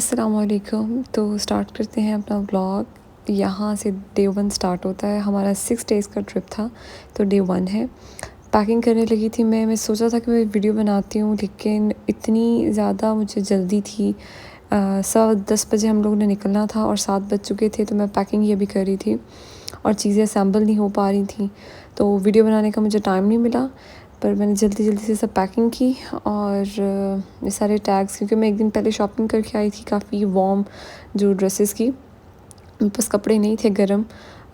अस्सलामुअलैकुम। तो स्टार्ट करते हैं अपना व्लॉग। यहाँ से डे 1 स्टार्ट होता है। हमारा 6 डेज़ का ट्रिप था, तो डे 1 है। पैकिंग करने लगी थी मैं सोचा था कि मैं वीडियो बनाती हूँ, लेकिन इतनी ज़्यादा मुझे जल्दी थी। 10 बजे हम लोगों ने निकलना था और 7 बज चुके थे, तो मैं पैकिंग ये भी कर रही थी और चीज़ें असेंबल नहीं हो पा रही थी, तो वीडियो बनाने का मुझे टाइम नहीं मिला। पर मैंने जल्दी जल्दी से सब पैकिंग की और ये सारे टैग्स, क्योंकि मैं एक दिन पहले शॉपिंग करके आई थी काफ़ी वार्म जो ड्रेसेस की। मेरे पास कपड़े नहीं थे गर्म,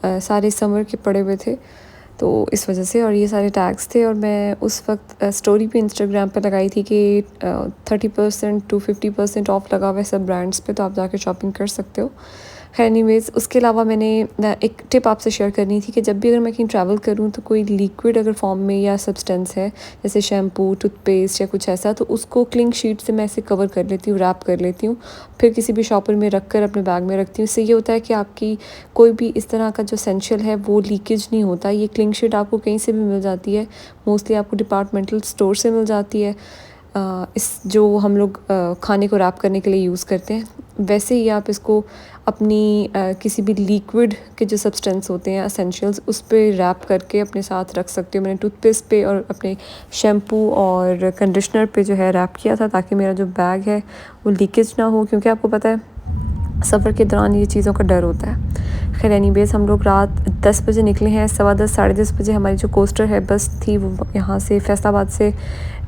सारे समर के पड़े हुए थे, तो इस वजह से। और ये सारे टैग्स थे और मैं उस वक्त स्टोरी पे इंस्टाग्राम पे लगाई थी कि 30% to 50% ऑफ लगा हुआ है सब ब्रांड्स पे, तो आप जाके शॉपिंग कर सकते हो। खैर एनीवेज़, उसके अलावा मैंने एक टिप आपसे शेयर करनी थी कि जब भी अगर मैं कहीं ट्रैवल करूँ तो कोई लिक्विड अगर फॉर्म में या सब्सटेंस है, जैसे शैम्पू, टूथपेस्ट या कुछ ऐसा, तो उसको क्लिंग शीट से मैं ऐसे कवर कर लेती हूँ, रैप कर लेती हूँ, फिर किसी भी शॉपर में रख कर अपने बैग में रखती हूँ। इससे ये होता है कि आपकी कोई भी इस तरह का जो एसेंशियल है वो लीकेज नहीं होता। ये क्लिंग शीट आपको कहीं से भी मिल जाती है, मोस्टली आपको डिपार्टमेंटल स्टोर से मिल जाती है। इस जो हम लोग खाने को रैप करने के लिए यूज़ करते हैं, वैसे ही आप इसको अपनी किसी भी लिक्विड के जो सब्सटेंस होते हैं एसेंशियल्स, उस पे रैप करके अपने साथ रख सकते हो। मैंने टूथपेस्ट पे और अपने शैम्पू और कंडीशनर पे जो है रैप किया था, ताकि मेरा जो बैग है वो लीकेज ना हो, क्योंकि आपको पता है सफ़र के दौरान ये चीज़ों का डर होता है। खैर एनीवेज़, हम लोग रात 10 बजे निकले हैं। 10:15 साढ़े 10 बजे हमारी जो कोस्टर है बस थी, वो यहाँ से फैसलाबाद से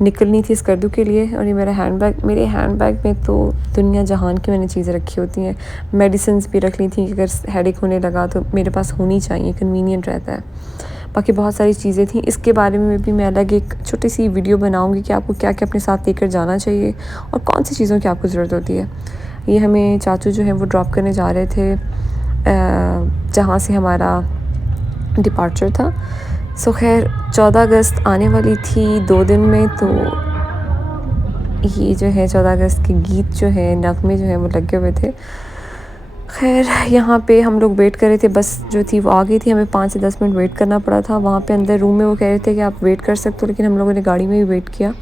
निकलनी थी स्कर्दू के लिए। और ये मेरे हैंड बैग में तो दुनिया जहान की मैंने चीज़ें रखी होती हैं। मेडिसिन्स भी रख ली थी कि अगर हेडेक होने लगा तो मेरे पास होनी चाहिए, कन्वीनियंट रहता है। बाकी बहुत सारी चीज़ें थी, इसके बारे में भी मैं अलग एक छोटी सी वीडियो बनाऊँगी कि आपको क्या क्या अपने साथ लेकर जाना चाहिए और कौन सी चीज़ों की आपको ज़रूरत होती है। ये हमें चाचू जो हैं वो ड्रॉप करने जा रहे थे जहाँ से हमारा डिपार्चर था। सो खैर 14 अगस्त आने वाली थी 2 दिन में, तो ये जो है 14 अगस्त के गीत जो है, नगमे जो हैं वो लगे हुए थे। खैर यहाँ पे हम लोग वेट कर रहे थे, बस जो थी वो आ गई थी। हमें 5 से 10 मिनट वेट करना पड़ा था वहाँ पे अंदर रूम में। वो कह रहे थे कि आप वेट कर सकते हो, लेकिन हम लोगों ने गाड़ी में भी वेट किया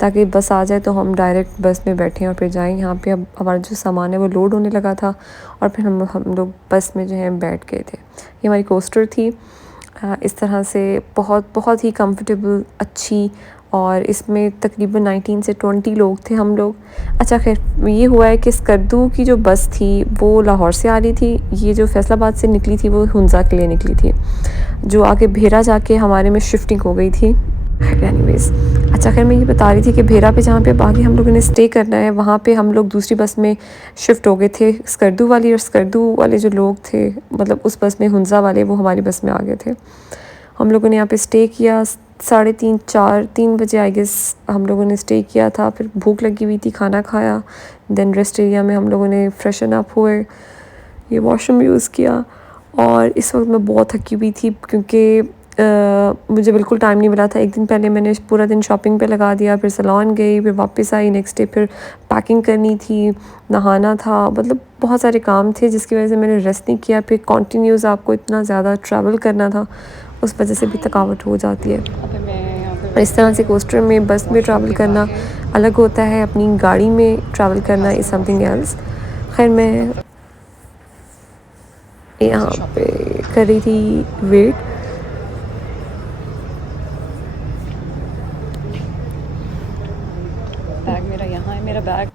ताकि बस आ जाए तो हम डायरेक्ट बस में बैठें और फिर जाएँ। यहाँ पे अब हमारा जो सामान है वो लोड होने लगा था और फिर हम लोग बस में जो है बैठ गए थे। ये हमारी कोस्टर थी, इस तरह से बहुत ही कंफर्टेबल, अच्छी, और इसमें तकरीबन 19 से 20 लोग थे हम लोग। अच्छा खैर ये हुआ है कि स्कर्दू की जो बस थी वो लाहौर से आ रही थी, ये जो फैसलाबाद से निकली थी वो हुंजा के लिए निकली थी, जो आगे भेरा जाके हमारे में शिफ्टिंग हो गई थी। एनीवेज़, अच्छा खैर मैं ये बता रही थी कि भेरा पे जहाँ पे अब आगे हम लोगों ने स्टे करना है, वहाँ पे हम लोग दूसरी बस में शिफ्ट हो गए थे स्कर्दू वाली, और स्कर्दू वाले जो लोग थे, मतलब उस बस में हुंजा वाले, वो हमारी बस में आ गए थे। हम लोगों ने यहाँ पे स्टे किया 3 बजे आई गेस हम लोगों ने स्टे किया था। फिर भूख लगी हुई थी, खाना खाया, देन रेस्ट एरिया में हम लोगों ने फ्रेशन अप हुए, ये वॉशरूम यूज़ किया। और इस वक्त मैं बहुत थकी हुई थी क्योंकि मुझे बिल्कुल टाइम नहीं मिला था। एक दिन पहले मैंने पूरा दिन शॉपिंग पे लगा दिया, फिर सैलून गई, फिर वापस आई, नेक्स्ट डे फिर पैकिंग करनी थी, नहाना था, मतलब बहुत सारे काम थे जिसकी वजह से मैंने रेस्ट नहीं किया। फिर कॉन्टीन्यूज़ आपको इतना ज़्यादा ट्रैवल करना था, उस वजह से भी थकावट हो जाती है। और इस तरह से कोस्टर में, बस में ट्रैवल करना अलग होता है, अपनी गाड़ी में ट्रैवल करना इज़ समथिंग एल्स। खैर मैं यहाँ पे कर रही थी वेट। बैग मेरा यहाँ है, मेरा बैग।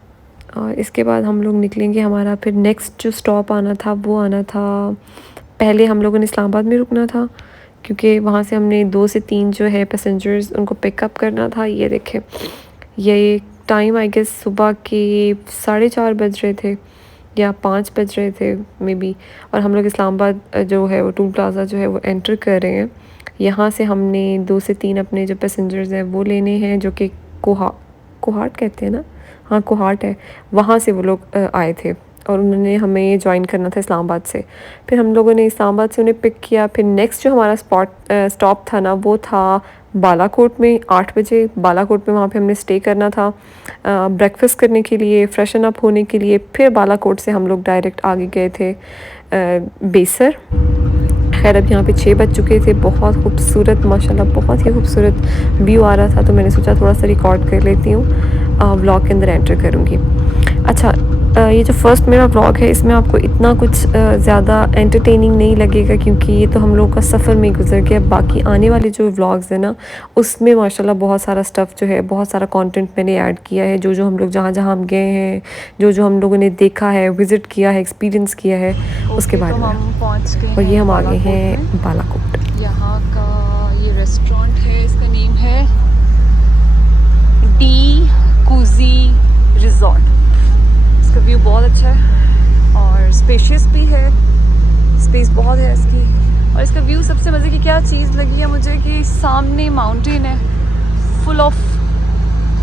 और इसके बाद हम लोग निकलेंगे, हमारा फिर नेक्स्ट जो स्टॉप आना था वो आना था, पहले हम लोगों ने इस्लामाबाद में रुकना था क्योंकि वहाँ से हमने 2 से 3 जो है पैसेंजर्स उनको पिकअप करना था। ये देखें, ये टाइम आई गेस सुबह के 4:30 बज रहे थे या 5 बज रहे थे मे बी, और हम लोग इस्लामाबाद जो है वो टूल प्लाज़ा जो है वो एंटर कर रहे हैं। यहाँ से हमने 2 से 3 अपने जो पैसेंजर्स हैं वो लेने हैं, जो कि कोहाट कहते हैं ना, हाँ कोहाट है, वहाँ से वो लोग आए थे और उन्होंने हमें ज्वाइन करना था इस्लामाबाद से। फिर हम लोगों ने इस्लामाबाद से उन्हें पिक किया। फिर नेक्स्ट जो हमारा स्टॉप था ना वो था बालाकोट में 8 बजे। बालाकोट में वहाँ पे हमने स्टे करना था ब्रेकफास्ट करने के लिए, फ्रेशन अप होने के लिए। फिर बालाकोट से हम लोग डायरेक्ट आगे गए थे बेसर। खैर अब यहाँ पे 6 बज चुके थे, बहुत खूबसूरत, माशाल्लाह बहुत ही खूबसूरत व्यू आ रहा था, तो मैंने सोचा थोड़ा सा रिकॉर्ड कर लेती हूँ, व्लॉग के अंदर एंटर करूँगी। अच्छा ये जो फर्स्ट मेरा व्लॉग है इसमें आपको इतना कुछ ज़्यादा एंटरटेनिंग नहीं लगेगा क्योंकि ये तो हम लोग का सफ़र में गुजर गया। बाकी आने वाले जो व्लॉग्स हैं ना उसमें माशाल्लाह बहुत सारा स्टफ़ जो है, बहुत सारा कंटेंट मैंने ऐड किया है। जो हम लोग जहाँ हम गए हैं, जो हम लोगों ने देखा है, विज़िट किया है, एक्सपीरियंस किया है, उसके बारे में। हम पहुंच गए और ये हम आ गए बालाकोट हैं में। बालाकोट। यहाँ का ये रेस्टोरेंट है, इसका नेम है डी कुजी रिजॉर्ट। इसका व्यू बहुत अच्छा है और स्पेशियस भी है, स्पेस बहुत है इसकी। और इसका व्यू सबसे मज़े की क्या चीज़ लगी है मुझे कि सामने माउंटेन है फुल ऑफ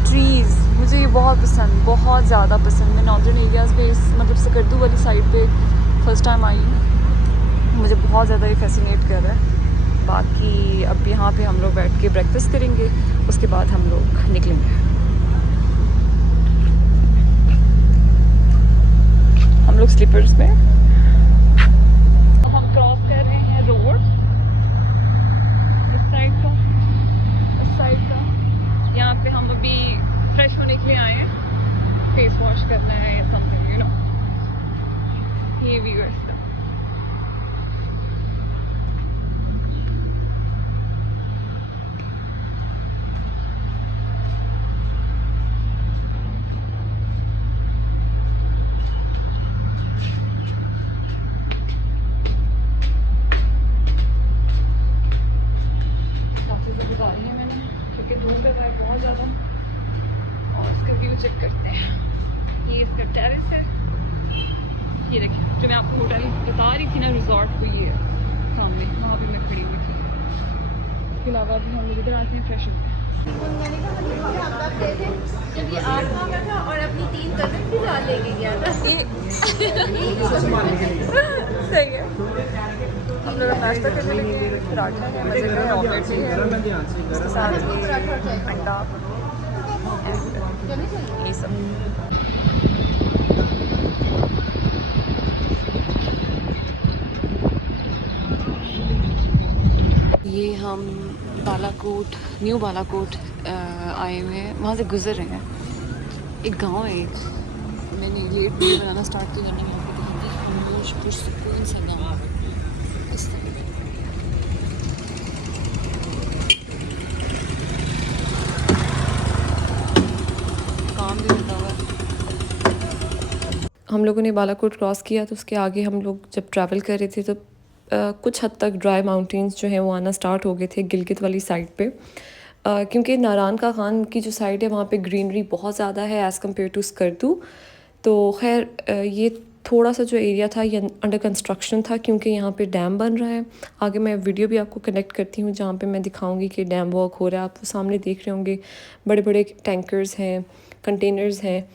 ट्रीज़। मुझे ये बहुत पसंद, बहुत ज़्यादा पसंद। मैं नॉर्दर्न एरियाज़ पे मतलब सकर्दू वाली साइड पे फर्स्ट टाइम आई हूँ, मुझे बहुत ज़्यादा ये फैसिनेट कर रहा है। बाकी अब यहाँ पे हम लोग बैठ के ब्रेकफास्ट करेंगे, उसके बाद हम लोग निकलेंगे। हम लोग स्लीपर्स में। अब हम क्रॉस कर रहे हैं रोड, इस साइड का, इस साइड का। यहाँ पे हम अभी फ्रेश होने के लिए आए हैं, फेस वॉश करना है या समथिंग, यू नो। ये व्यू है इसका। काफ़ी से गुजारी है मैंने क्योंकि दूर लग रहा है बहुत ज़्यादा। और इसका व्यू चेक करते हैं। ये इसका टेरेस है, ये देखिए जो मैं आपको होटल बता रही थी ना रिजॉर्ट, को ये है सामने, वहाँ पे मैं खड़ी हुई थी। इसके अलावा भी हम लोग इधर आते हैं फ्रेश होते हैं। मैंने कहा हम तब गए थे जब ये 8 माह का था और अपनी 3 कज़न भी साथ लेके गया था। सही है। हम लोग नाश्ता करने लगे, पराठा है, मजे का है, ऑमलेट भी है, उसके साथ ये अंडा, ये सब। ये हम बालाकोट, न्यू बालाकोट आए हुए हैं, वहाँ से गुजर रहे हैं। एक गांव है, मैंने लेट वीडियो बनाना स्टार्ट किया, यहाँ पे बहुत ही खामोश पुरसुकून सा गाँव है। इस तरह काम भी होता हुआ है। हम लोगों ने बालाकोट क्रॉस किया तो उसके आगे हम लोग जब ट्रैवल कर रहे थे तो कुछ हद तक ड्राई माउंटेन्स जो हैं वो आना स्टार्ट हो गए थे गिलगित वाली साइड पे। क्योंकि नारायण का खान की जो साइड है वहाँ पे ग्रीनरी बहुत ज़्यादा है एज़ कम्पेयर टू स्कर्दू। तो खैर ये थोड़ा सा जो एरिया था ये अंडर कंस्ट्रक्शन था क्योंकि यहाँ पे डैम बन रहा है। आगे मैं वीडियो भी आपको कनेक्ट करती हूँ जहाँ पे मैं दिखाऊंगी कि डैम वर्क हो रहा है। आप वो सामने देख रहे होंगे, बड़े बड़े टैंकर्स हैं, कंटेनर्स हैं,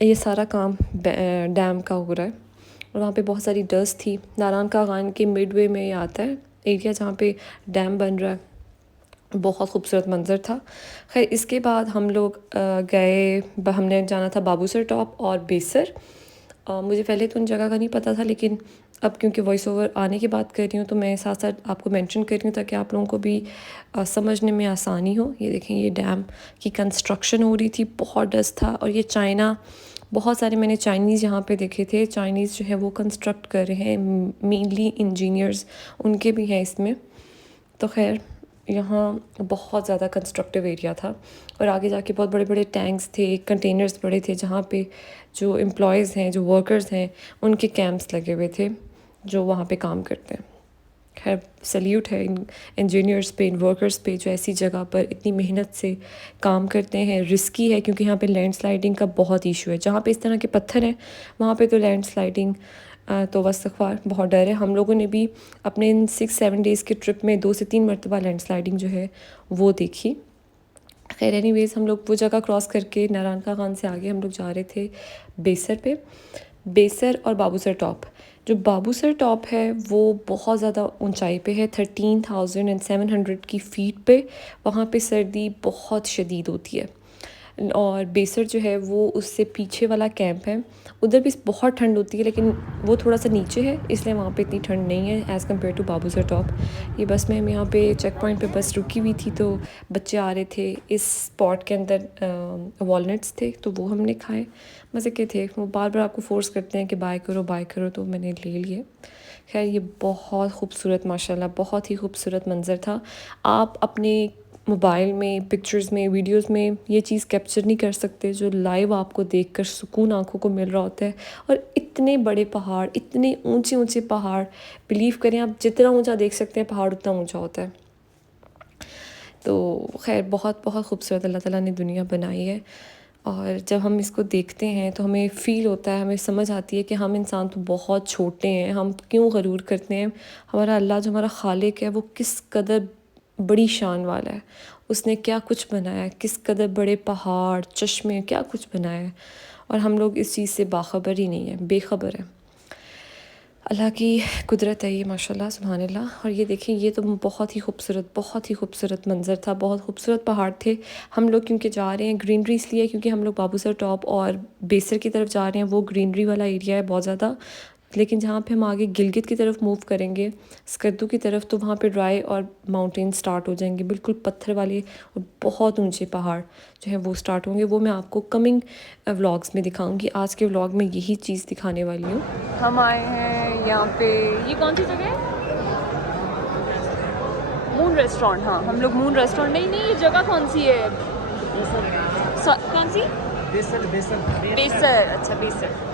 ये सारा काम डैम का हो रहा है। और वहाँ पे बहुत सारी डस्ट थी। नारायण का खान के मिडवे में ये आता है एरिया जहाँ पे डैम बन रहा है। बहुत खूबसूरत मंज़र था। खैर इसके बाद हम लोग गए, हमने जाना था बाबूसर टॉप और बेसर। मुझे पहले तो उन जगह का नहीं पता था, लेकिन अब क्योंकि वॉइस ओवर आने की बात कर रही हूँ तो मैं साथ साथ आपको मेंशन कर रही हूँ ताकि आप लोगों को भी समझने में आसानी हो। ये देखें, ये डैम की कंस्ट्रक्शन हो रही थी, बहुत डस्ट था। और ये चाइना, बहुत सारे मैंने चाइनीज़ यहाँ पे देखे थे। चाइनीज़ जो है वो कंस्ट्रक्ट कर रहे हैं, मेनली इंजीनियर्स उनके भी हैं इसमें। तो खैर यहाँ बहुत ज़्यादा कंस्ट्रक्टिव एरिया था और आगे जाके बहुत बड़े बड़े टैंक्स थे, कंटेनर्स बड़े थे जहाँ पे जो एम्प्लॉयज़ हैं, जो वर्कर्स हैं, उनके कैंप्स लगे हुए थे जो वहाँ पे काम करते हैं। खैर सल्यूट है इन इंजीनियर्स पे, इन वर्कर्स पे जो ऐसी जगह पर इतनी मेहनत से काम करते हैं। रिस्की है क्योंकि यहाँ पे लैंडस्लाइडिंग का बहुत इशू है। जहाँ पे इस तरह के पत्थर हैं वहाँ पे तो लैंडस्लाइडिंग तो वस्तफ़ार बहुत डर है। हम लोगों ने भी अपने इन 6-7 डेज़ के ट्रिप में 2 से 3 मरतबा लैंडस्लाइडिंग जो है वो देखी। खैर एनीवेज़ हम लोग वो जगह क्रॉस करके नारायण का खान से आगे हम लोग जा रहे थे बेसर पे। बेसर और बाबूसर टॉप, जो बाबूसर टॉप है वो बहुत ज़्यादा ऊंचाई पे है, 13,700 की फ़ीट पे। वहाँ पे सर्दी बहुत शदीद होती है। और बेसर जो है वो उससे पीछे वाला कैंप है, उधर भी बहुत ठंड होती है, लेकिन वो थोड़ा सा नीचे है इसलिए वहाँ पे इतनी ठंड नहीं है as compare to Babusar top. ये बस मैं यहाँ पे चेक पॉइंट पे बस रुकी हुई थी, तो बच्चे आ रहे थे, इस स्पॉट के अंदर वॉलनट्स थे तो वो हमने खाए, मज़े के थे। वो बार बार आपको फोर्स करते हैं कि बाय करो, तो मैंने ले लिए। खैर ये बहुत खूबसूरत, माशाल्लाह बहुत ही खूबसूरत मंज़र था। आप अपने मोबाइल में, पिक्चर्स में, वीडियोस में ये चीज़ कैप्चर नहीं कर सकते जो लाइव आपको देखकर सुकून आंखों को मिल रहा होता है। और इतने बड़े पहाड़, इतने ऊंचे ऊंचे पहाड़, बिलीव करें आप जितना ऊंचा देख सकते हैं पहाड़ उतना ऊंचा होता है। तो खैर बहुत बहुत खूबसूरत अल्लाह ताला ने दुनिया बनाई है, और जब हम इसको देखते हैं तो हमें फ़ील होता है, हमें समझ आती है कि हम इंसान तो बहुत छोटे हैं, हम क्यों गरूर करते हैं। हमारा अल्लाह जो हमारा खालिक है वो किस कदर बड़ी शान वाला है, उसने क्या कुछ बनाया है, किस कदर बड़े पहाड़, चश्मे, क्या कुछ बनाया है, और हम लोग इस चीज़ से बाखबर ही नहीं है, बेखबर है। अल्लाह की कुदरत है ये, माशाल्लाह सुभान अल्लाह। और ये देखिए, ये तो बहुत ही खूबसूरत मंज़र था, बहुत खूबसूरत पहाड़ थे। हम लोग क्योंकि जा रहे हैं ग्रीनरी इसलिए क्योंकि हम लोग बाबूसर टॉप और बेसर की तरफ जा रहे हैं, वो ग्रीनरी वाला एरिया है बहुत ज़्यादा। लेकिन जहाँ पे हम आगे गिलगित की तरफ मूव करेंगे, स्कर्दू की तरफ, तो वहाँ पे ड्राई और माउंटेन स्टार्ट हो जाएंगे, बिल्कुल पत्थर वाले और बहुत ऊंचे पहाड़ जो है वो स्टार्ट होंगे। वो मैं आपको कमिंग व्लॉग्स में दिखाऊंगी। आज के व्लॉग में यही चीज़ दिखाने वाली हूँ। हम आए हैं यहाँ पे, ये कौन सी जगह है? Moon restaurant. हाँ, हम लोग मून रेस्टोरेंट, नहीं ये जगह कौन सी है? कौन सी? बेसर। अच्छा, बेसर।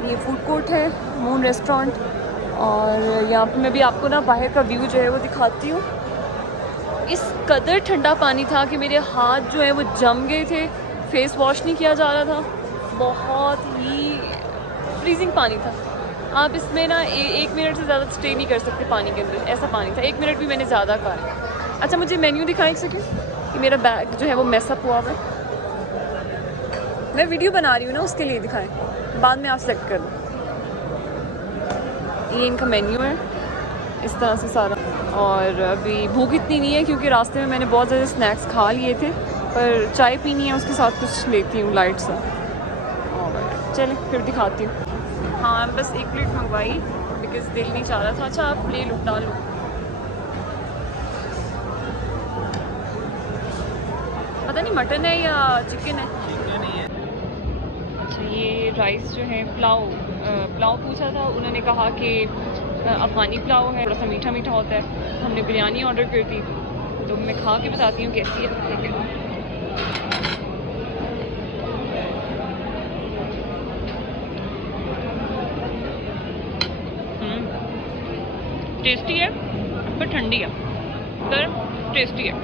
ये फूड कोर्ट है, मून रेस्टोरेंट। और यहाँ पे मैं भी आपको ना बाहर का व्यू जो है वो दिखाती हूँ। इस कदर ठंडा पानी था कि मेरे हाथ जो है वो जम गए थे, फेस वॉश नहीं किया जा रहा था, बहुत ही फ्रीजिंग पानी था। आप इसमें ना 1 मिनट से ज़्यादा स्टे नहीं कर सकते पानी के अंदर, ऐसा पानी था। 1 मिनट भी मैंने ज़्यादा कहा। अच्छा, मुझे मेन्यू दिखाएं एक सेकंड कि मेरा बैग जो है वो मैसअप हुआ हुआ है। मैं वीडियो बना रही हूँ ना, उसके लिए दिखाएं, बाद में आप सेलेक्ट कर लो। ये इनका मेन्यू है इस तरह से सारा। और अभी भूख इतनी नहीं है क्योंकि रास्ते में मैंने बहुत ज़्यादा स्नैक्स खा लिए थे, पर चाय पीनी है, उसके साथ कुछ लेती हूँ लाइट सा। और चलें फिर दिखाती हूँ। हाँ, बस 1 प्लेट मंगवाई बिकॉज दिल नहीं चाह रहा था। अच्छा, आप ले लो, डाल लो। पता नहीं मटन है या चिकन है। अच्छा, ये राइस जो है, पुलाव पूछा था, उन्होंने कहा कि अफ़गानी पुलाव है, थोड़ा सा मीठा मीठा होता है। हमने बिरयानी ऑर्डर कर दी, तो मैं खा के बताती हूँ कैसी है। टेस्टी है पर ठंडी है, पर टेस्टी है।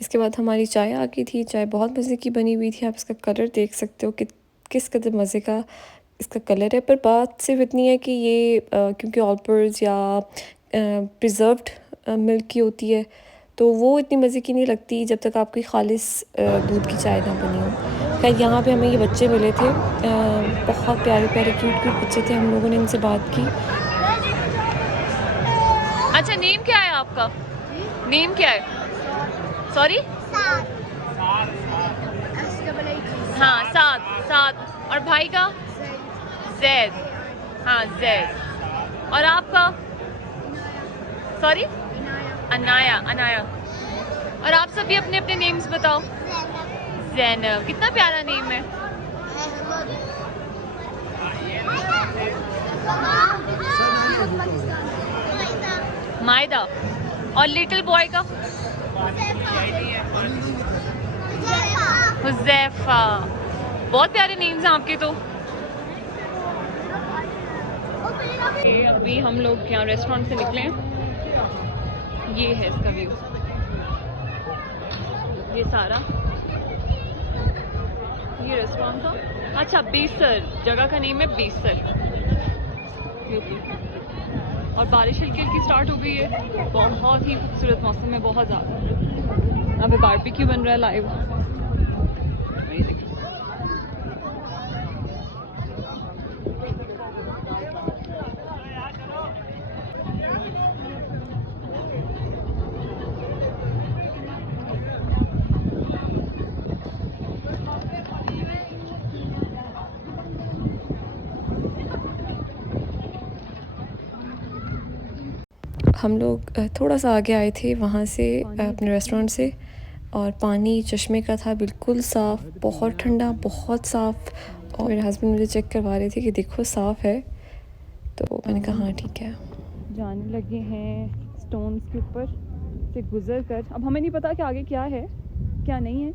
इसके बाद हमारी चाय आ गई थी। चाय बहुत मज़े की बनी हुई थी। आप इसका कलर देख सकते हो कि किस कदर मज़े का इसका कलर है। पर बात सिर्फ इतनी है कि ये क्योंकि ऑलपर्स या प्रिजर्व्ड मिल्क की होती है, तो वो इतनी मज़े की नहीं लगती जब तक आपकी खालिस दूध की चाय ना बनी हो। खैर यहाँ पे हमें ये बच्चे मिले थे, बहुत प्यारे प्यारे क्यूट बच्चे थे। हम लोगों ने इनसे बात की। अच्छा, नेम क्या है आपका? नेम क्या है? सॉरी? हाँ, साद। और भाई का? जैद। हाँ, जैद। और आपका? सॉरी? अनाया। और आप सभी अपने अपने नेम्स बताओ। ज़ैनब, कितना प्यारा नेम है। मायदा। और लिटिल बॉय का? हुज़ैफा। बहुत प्यारे नेम्स हैं आपके तो। अभी हम लोग यहाँ रेस्टोरेंट से निकले हैं। ये है इसका व्यू, ये सारा, ये रेस्टोरेंट था। अच्छा, बेसर, जगह का नेम है बेसर। और बारिश हल्की हल्की स्टार्ट हो गई है, बहुत ही खूबसूरत मौसम है, बहुत ज़्यादा। यहाँ पे बारबेक्यू बन रहा है लाइव। हम लोग थोड़ा सा आगे आए थे वहाँ से अपने रेस्टोरेंट से, और पानी चश्मे का था, बिल्कुल साफ़, बहुत ठंडा, बहुत साफ़। और मेरे हस्बैंड मुझे चेक करवा रहे थे कि देखो साफ़ है, तो मैंने कहा हाँ ठीक है। जाने लगे हैं स्टोन्स के ऊपर से गुज़र कर। अब हमें नहीं पता कि आगे क्या है क्या नहीं है।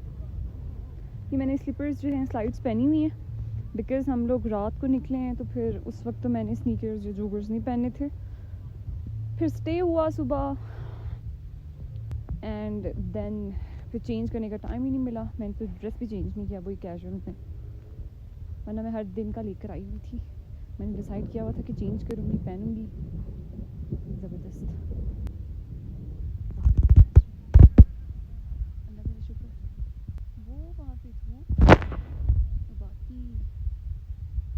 कि मैंने स्लीपर्स जो हैं स्लाइड्स पहनी हुई हैं, बिकॉज़ हम लोग रात को निकले हैं, तो फिर उस वक्त तो मैंने स्नीकर्स या जोगर्स नहीं पहने थे। फिर स्टे हुआ सुबह, एंड देन फिर चेंज करने का टाइम ही नहीं मिला। मैंने तो ड्रेस भी चेंज नहीं किया, वही कैजुअल में, वरना मैं हर दिन का लेकर आई हुई थी। मैंने डिसाइड किया हुआ था कि चेंज करूँगी, पहनूँगी। ज़बरदस्त, अल्लाह का शुक्र। वो वहाँ पे धूप, बाकी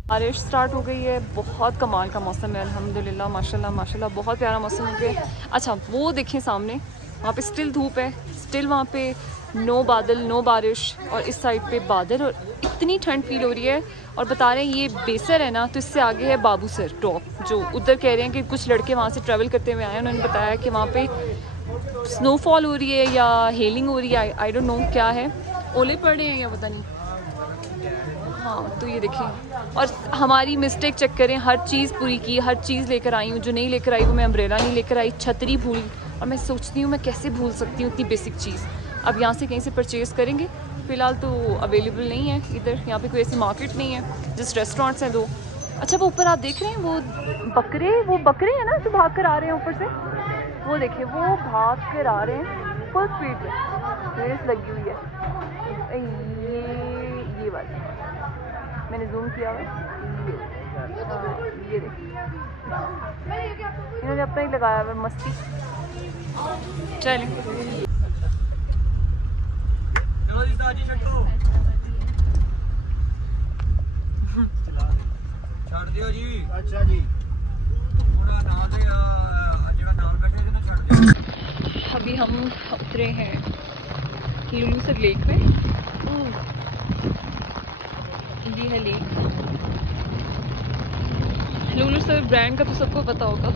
बारिश स्टार्ट हो गई है। बहुत कमाल का मौसम है, अल्हम्दुलिल्लाह, माशाल्लाह माशाल्लाह, बहुत प्यारा मौसम हो गया। अच्छा वो देखें सामने, वहाँ पे स्टिल धूप है, स्टिल वहाँ पे नो बादल, नो बारिश, और इस साइड पे बादल, और इतनी ठंड फील हो रही है। और बता रहे हैं ये बेसर है ना, तो इससे आगे है बाबूसर टॉप, जो उधर कह रहे हैं कि कुछ लड़के वहाँ से ट्रैवल करते हुए आए हैं, उन्होंने बताया कि वहाँ पे स्नोफॉल हो रही है या हेलिंग हो रही है, आई डोंट नो क्या है, ओले पड़ रहे हैं या पता नहीं। हाँ तो ये देखिए, और हमारी मिस्टेक चेक करें, हर चीज़ पूरी की, हर चीज़ लेकर आई हूँ, जो नहीं लेकर आई वो मैं अम्ब्रेला नहीं लेकर आई, छतरी भूल, और मैं सोचती हूँ मैं कैसे भूल सकती हूँ इतनी बेसिक चीज़। अब यहाँ से कहीं से परचेज़ करेंगे, फ़िलहाल तो अवेलेबल नहीं है इधर, यहाँ पे कोई ऐसी मार्केट नहीं है, जस्ट रेस्टोरेंट्स हैं दो। अच्छा वो ऊपर आप देख रहे हैं वो बकरे हैं ना जो भाग कर आ रहे हैं ऊपर से, वो देखिए वो भाग कर आ रहे हैं फुल स्पीड में, रेस लगी हुई है। ये वाली मैंने जूम किया हुआ, ये देखिए इन्होंने अपना ही लगाया हुआ मस्ती। चलें ਛੱਡ ਦਿਓ ਜੀ। ਅੱਛਾ ਜੀ, ਉਹਨਾਂ ਨਾਂ ਦੇ ਜਿਵੇਂ ਨਾਮ ਕੱਢੇ ਸੀ ਨਾ, ਛੱਡ ਦਿਓ। अभी हम उतरे हैं लुलूसर लेक में। ये है लेक, लुलूसर ब्रांड का तो सबको पता होगा,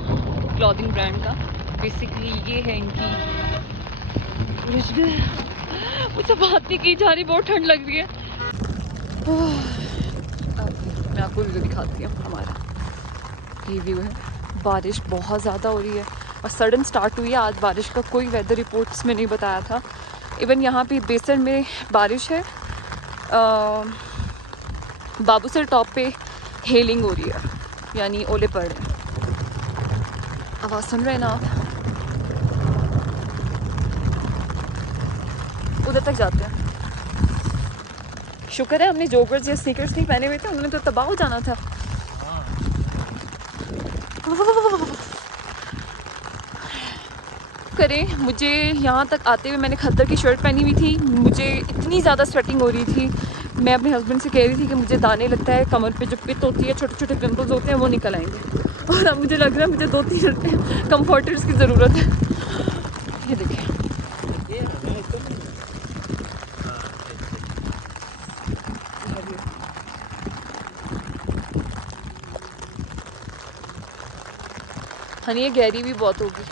क्लॉथिंग ब्रांड का। बेसिकली ये है इनकी ओरिजिनल, मुझे बात नहीं की जा रही, बहुत ठंड लग रही है। मैं आपको व्यू दिखाती हूँ, हमारा ये व्यू है। बारिश बहुत ज़्यादा हो रही है और सडन स्टार्ट हुई है आज बारिश का, कोई वेदर रिपोर्ट्स में नहीं बताया था। इवन यहाँ पे बेसर में बारिश है, बाबूसर टॉप पे हेलिंग हो रही है, यानी ओले पड़ रहे हैं। आवाज़ सुन रहे हैं ना आप? उधर तक जाते हैं। शुक्र है हमने जोगर्स या स्नीकर्स नहीं पहने हुए थे, उन्होंने तो तबाह हो जाना था। करें, मुझे यहाँ तक आते हुए मैंने खद्दर की शर्ट पहनी हुई थी, मुझे इतनी ज़्यादा स्वेटिंग हो रही थी। मैं अपने हस्बैंड से कह रही थी कि मुझे दाने लगता है कमर पे, जो पित होती है, छोटे छोटे पिंपल्स होते हैं, वो निकल आएंगे। और अब मुझे लग रहा है मुझे 2-3 कंफर्टर्स की ज़रूरत है। ये देखिए हनी, ये गहरी भी बहुत होगी।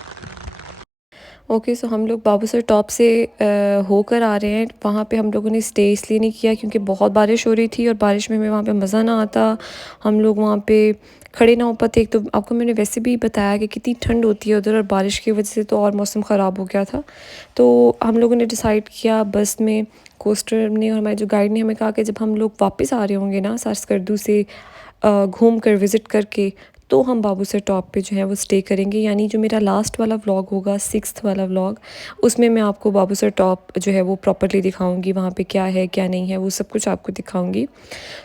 ओके सो हम लोग बाबूसर टॉप से होकर आ रहे हैं। वहाँ पे हम लोगों ने स्टे इसलिए नहीं किया क्योंकि बहुत बारिश हो रही थी, और बारिश में वहाँ पे मज़ा ना आता, हम लोग वहाँ पे खड़े ना हो पाते। एक तो आपको मैंने वैसे भी बताया कि कितनी ठंड होती है उधर, और बारिश की वजह से तो और मौसम ख़राब हो गया था। तो हम लोगों ने डिसाइड किया बस में, कोस्टर ने और हमारे जो गाइड ने हमें कहा कि जब हम लोग वापस आ रहे होंगे ना सारस्कर्दू से घूम कर विज़िट करके, तो हम बाबूसर टॉप पे जो है वो स्टे करेंगे। यानी जो मेरा लास्ट वाला व्लॉग होगा, 6th वाला व्लॉग, उसमें मैं आपको बाबूसर टॉप जो है वो प्रॉपर्ली दिखाऊंगी, वहाँ पे क्या है क्या नहीं है वो सब कुछ आपको दिखाऊंगी।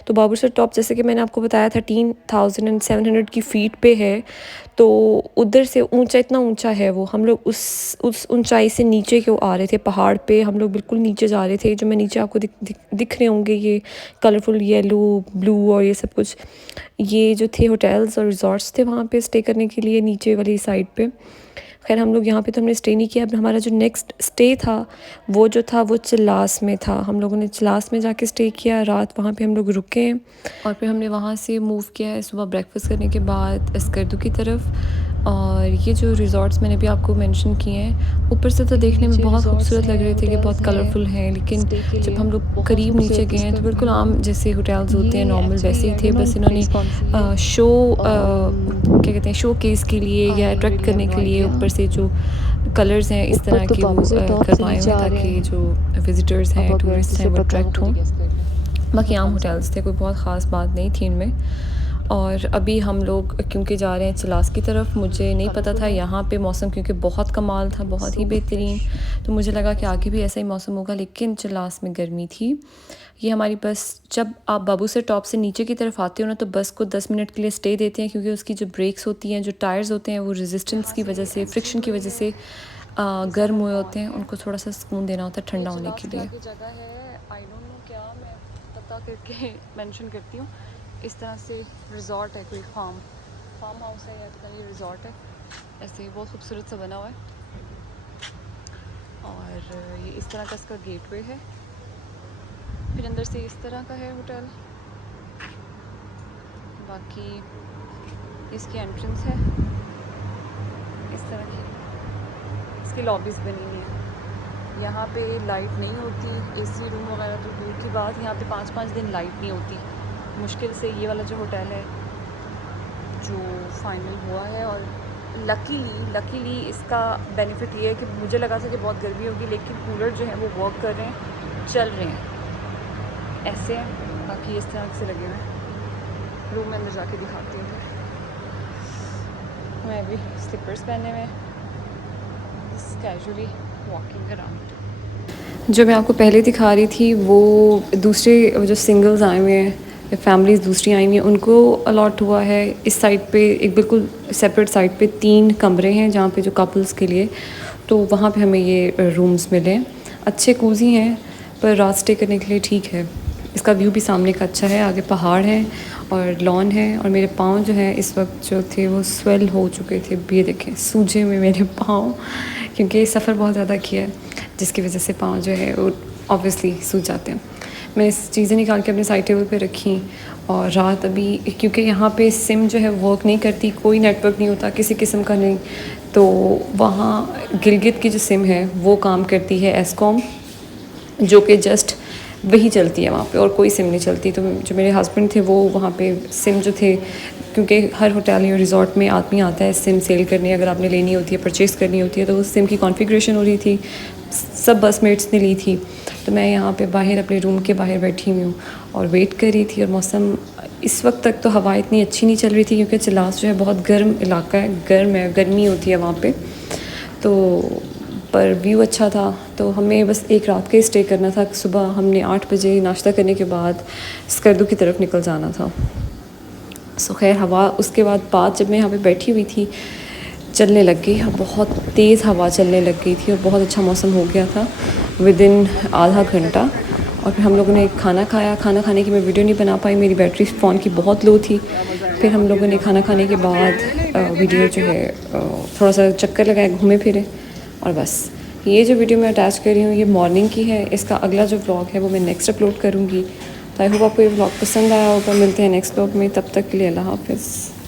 तो बाबूसर टॉप जैसे कि मैंने आपको बताया 13,700 की फ़ीट पे है, तो उधर से ऊंचा, इतना ऊंचा है वो। हम लोग उस ऊंचाई से नीचे क्यों आ रहे थे, पहाड़ पे हम लोग बिल्कुल नीचे जा रहे थे। जो मैं नीचे आपको दिख रहे होंगे ये कलरफुल येलो ब्लू और ये सब कुछ, ये जो थे होटल्स और रिजॉर्ट्स थे वहाँ पे स्टे करने के लिए नीचे वाली साइड पे। खैर हम लोग यहाँ पे तो हमने स्टे नहीं किया। अब हमारा जो नेक्स्ट स्टे था वो जो था वो चिल्लास में था। हम लोगों ने चिल्लास में जाके स्टे किया, रात वहाँ पे हम लोग रुके, और फिर हमने वहाँ से मूव किया है सुबह ब्रेकफास्ट करने के बाद स्कर्दू की तरफ। और ये जो रिज़ॉर्ट्स मैंने भी आपको मेंशन किए हैं, ऊपर से तो देखने में बहुत खूबसूरत लग रहे थे कि बहुत कलरफुल हैं, लेकिन जब हम लोग करीब नीचे गए हैं तो बिल्कुल आम जैसे होटल्स होते हैं नॉर्मल वैसे ही थे। बस इन्होंने शो क्या कहते हैं शो केस के लिए या अट्रैक्ट करने के लिए ऊपर से जो कलर्स हैं इस तरह के वो करवाए हुए हैं ताकि जो विज़िटर्स हैं टूरिस्ट हैं वो अट्रैक्ट हों। बाकी आम होटल्स थे, कोई बहुत ख़ास बात नहीं थी इनमें। और अभी हम लोग क्योंकि जा रहे हैं चिलास की तरफ, मुझे नहीं पता था यहाँ पे मौसम क्योंकि बहुत कमाल था, बहुत ही बेहतरीन, तो मुझे लगा कि आगे भी ऐसा ही मौसम होगा, लेकिन चिलास में गर्मी थी। ये हमारी बस, जब आप बाबू से टॉप से नीचे की तरफ आते हो ना तो बस को 10 मिनट के लिए स्टे देते हैं, क्योंकि उसकी जो ब्रेक्स होती हैं, जो टायर्स होते हैं वो रेजिस्टेंस की वजह से, फ्रिक्शन की वजह से गर्म हुए होते हैं, उनको थोड़ा सा सुकून देना होता है ठंडा होने के लिए। जगह है, आई डोंट नो क्या, मैं पता करके मेंशन करती हूँ। इस तरह से रिज़ॉर्ट है, कोई फार्म हाउस है या पता नहीं रिज़ॉर्ट है, ऐसे बहुत खूबसूरत सा बना हुआ है। और ये इस तरह का इसका गेटवे है, फिर अंदर से इस तरह का है होटल। बाकी इसकी एंट्रेंस है इस तरह की, इसकी लॉबीज़ बनी हुई है। यहाँ पे लाइट नहीं होती, एसी रूम वगैरह तो दूर की बात, यहाँ पे 5-5 दिन लाइट नहीं होती। मुश्किल से ये वाला जो होटल है जो फाइनल हुआ है। और लकीली इसका बेनिफिट ये है कि मुझे लगा था कि बहुत गर्मी होगी, लेकिन कूलर जो है वो वर्क कर रहे हैं, चल रहे हैं ऐसे हैं। बाकी इस तरह से लगे हुए हैं। रूम में अंदर जाके दिखाती हूँ। मैं अभी स्लीपर्स पहने हुए कैजुअली वॉकिंग अराउंड। जो मैं आपको पहले दिखा रही थी वो दूसरे जो सिंगल्स आए हुए हैं, फैमिलीज़ दूसरी आई हुई हैं, उनको अलॉट हुआ है इस साइड पे एक बिल्कुल सेपरेट साइड पे 3 कमरे हैं जहाँ पे जो कपल्स के लिए, तो वहाँ पे हमें ये रूम्स मिले हैं। अच्छे कोजी हैं पर रात स्टे करने के लिए ठीक है। इसका व्यू भी सामने का अच्छा है, आगे पहाड़ है और लॉन है। और मेरे पाँव जो है इस वक्त जो थे वो स्वेल हो चुके थे, ये देखें सूजे में मेरे पाँव, क्योंकि सफ़र बहुत ज़्यादा किया है जिसकी वजह से पाँव जो है वो ऑब्वियसली सूज जाते हैं। मैंने इस चीज़ें निकाल के अपने साइड टेबल पे रखी और रात अभी क्योंकि यहाँ पे सिम जो है वर्क नहीं करती, कोई नेटवर्क नहीं होता किसी किस्म का नहीं, तो वहाँ गिलगित की जो सिम है वो काम करती है एस्कॉम, जो कि जस्ट वही चलती है वहाँ पे और कोई सिम नहीं चलती। तो जो मेरे हस्बैंड थे वो वहाँ पे सिम जो थे, क्योंकि हर होटल या रिज़ॉर्ट में आदमी आता है सिम सेल करने, अगर आपने लेनी होती है परचेज़ करनी होती है, तो उस सिम की कॉन्फ़िगरेशन हो रही थी, सब बसमेट्स ने ली थी। तो मैं यहाँ पे बाहर अपने रूम के बाहर बैठी हुई हूँ और वेट कर रही थी। और मौसम इस वक्त तक तो हवा इतनी अच्छी नहीं चल रही थी, क्योंकि चिलास जो है बहुत गर्म इलाका है, गर्म है, गर्मी होती है वहाँ पे, तो पर व्यू अच्छा था। तो हमें बस एक रात का ही स्टे करना था। सुबह हमने 8 बजे नाश्ता करने के बाद स्कर्दू की तरफ निकल जाना था। सो खैर हवा उसके बाद जब मैं यहाँ पे बैठी हुई थी चलने लग गई, बहुत तेज़ हवा चलने लग गई थी और बहुत अच्छा मौसम हो गया था विदिन आधा घंटा। और फिर हम लोगों ने खाना खाया। खाना खाने की मैं वीडियो नहीं बना पाई, मेरी बैटरी फ़ोन की बहुत लो थी। फिर हम लोगों ने खाना खाने के बाद वीडियो जो है थोड़ा सा चक्कर लगाए, घूमे फिरे, और बस ये जो वीडियो मैं अटैच कर रही हूँ ये मॉर्निंग की है। इसका अगला जो व्लॉग है वो मैं नेक्स्ट अपलोड करूँगी। तो आई होप आपको ये व्लॉग पसंद आया होगा। मिलते हैं नेक्स्ट व्लॉग में, तब तक के लिए अल्लाह हाफ़िज़।